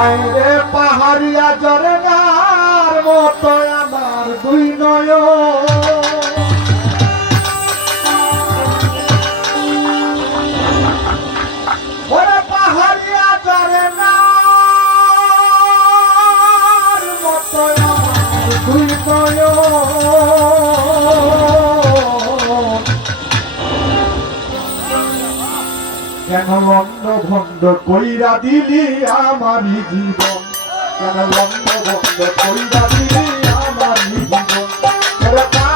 হাইরে পাহাড়িয়া জরনার মতো আমার দুই নয় কেন লন্ড ভন্ড কইরা দিলি আমারি জীবন? কেন লন্ড ভন্ড কইরা দিলি আমারি জীবন?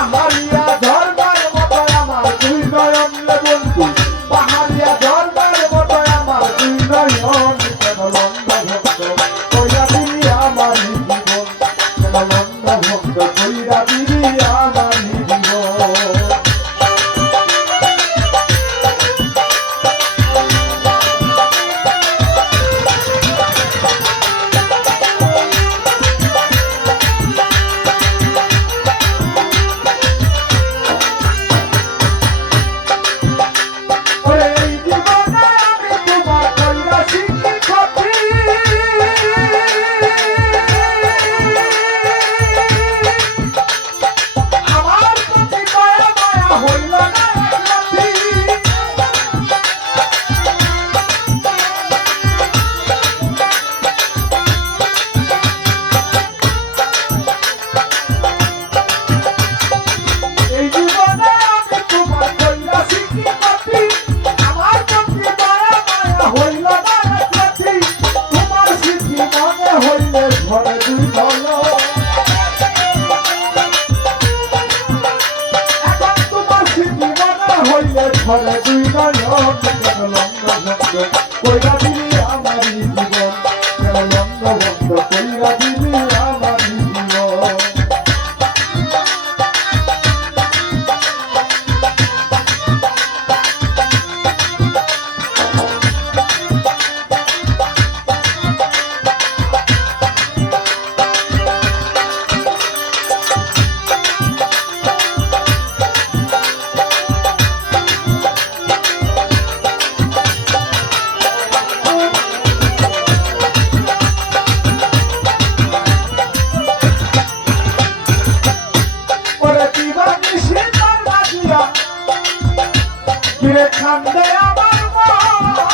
কান্দে আমার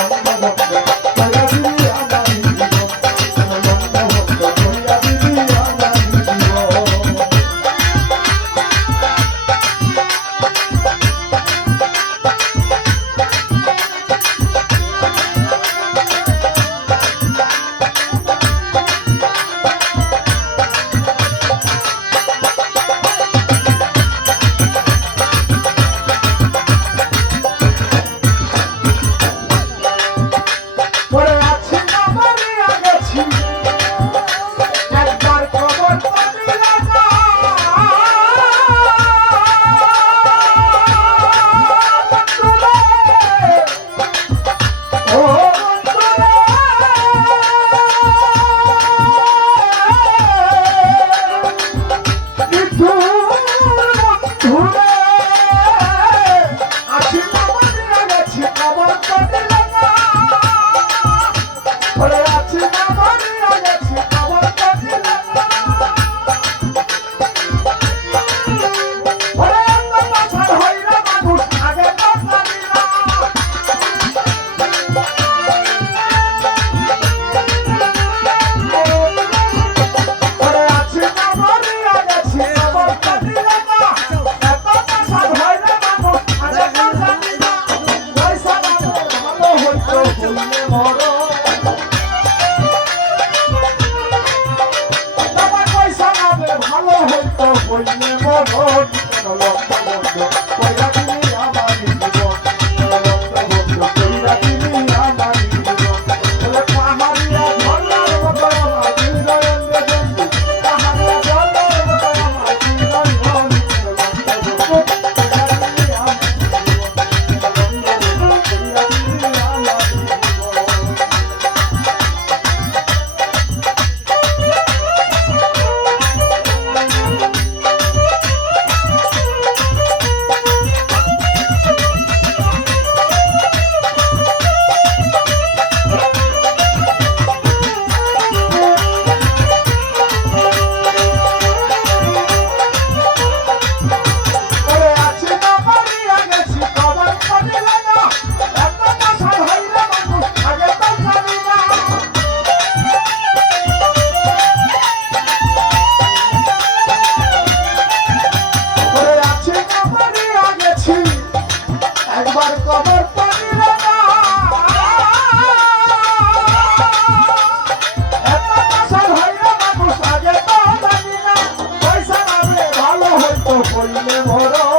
বললে ভরো